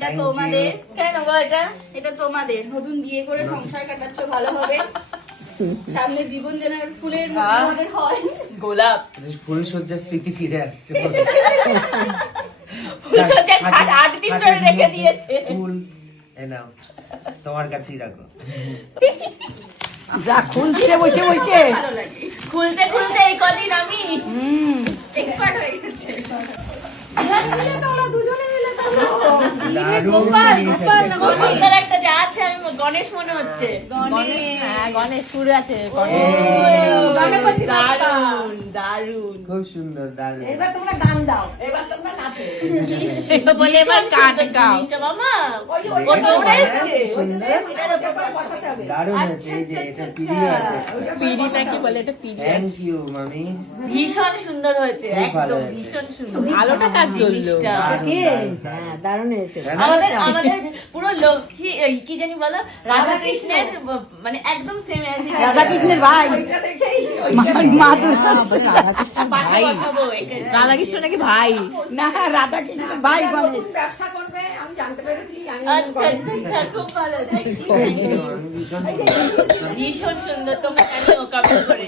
এটা তোমাদের কেন গো এটা তোমাদের নতুন বিয়ে করে সংসার কাটাচ্ছ ভালো হবে সামনে জীবন যেন ফুলের মতো আমাদের হয় গোলাপ ফুল সজ্জার স্মৃতি ফিরে আসছে ফুল সজ্জার খাট 8 দিন ধরে রেখে দিয়েছে ফুল এনাও তোমার কাছেই রাখো যা খুলছে বসে বসে খুলতে খুলতে এই কদিন আমি এক্সপার্ট হয়ে গেছে খুব সুন্দর একটা যা আছে আমি গণেশ মনে হচ্ছে গণেশ সুর আছে দারুন দারুন খুব সুন্দর দারুণ এবার তোমরা গান দাও এবার তোমরা নাচো বলে এবার গান গাও মামা ও দৌড়ে এসেছে দারুণ হয়েছে এই যে এটা পিড়ি আছে পিড়িটা কি বলে এটা পিড়ি থ্যাংক ইউ মামি ভীষণ সুন্দর হয়েছে খুব ভালো একদম হয়েছে। ভীষণ সুন্দর আলোটা কাজ জ্বললো জিনিসটা। হ্যাঁ দারুণ হয়েছে আমাদের আমাদের পুরো লক্ষ্মী কি জানি বলো রাধা কৃষ্ণের মানে একদম সেম রাধাকৃষ্ণের ভাই ভাই বসাবো রাধাকৃষ্ণ নাকি ভাই না রাধাকৃষ্ণের ভাই গণেশ ব্যবসা করবে আমি জানতে পেরেছি আচ্ছা আচ্ছা খুব ভালো thank you, thank you। ভীষণ ভীষণ সুন্দর তোমরা জানিও কমেন্ট করে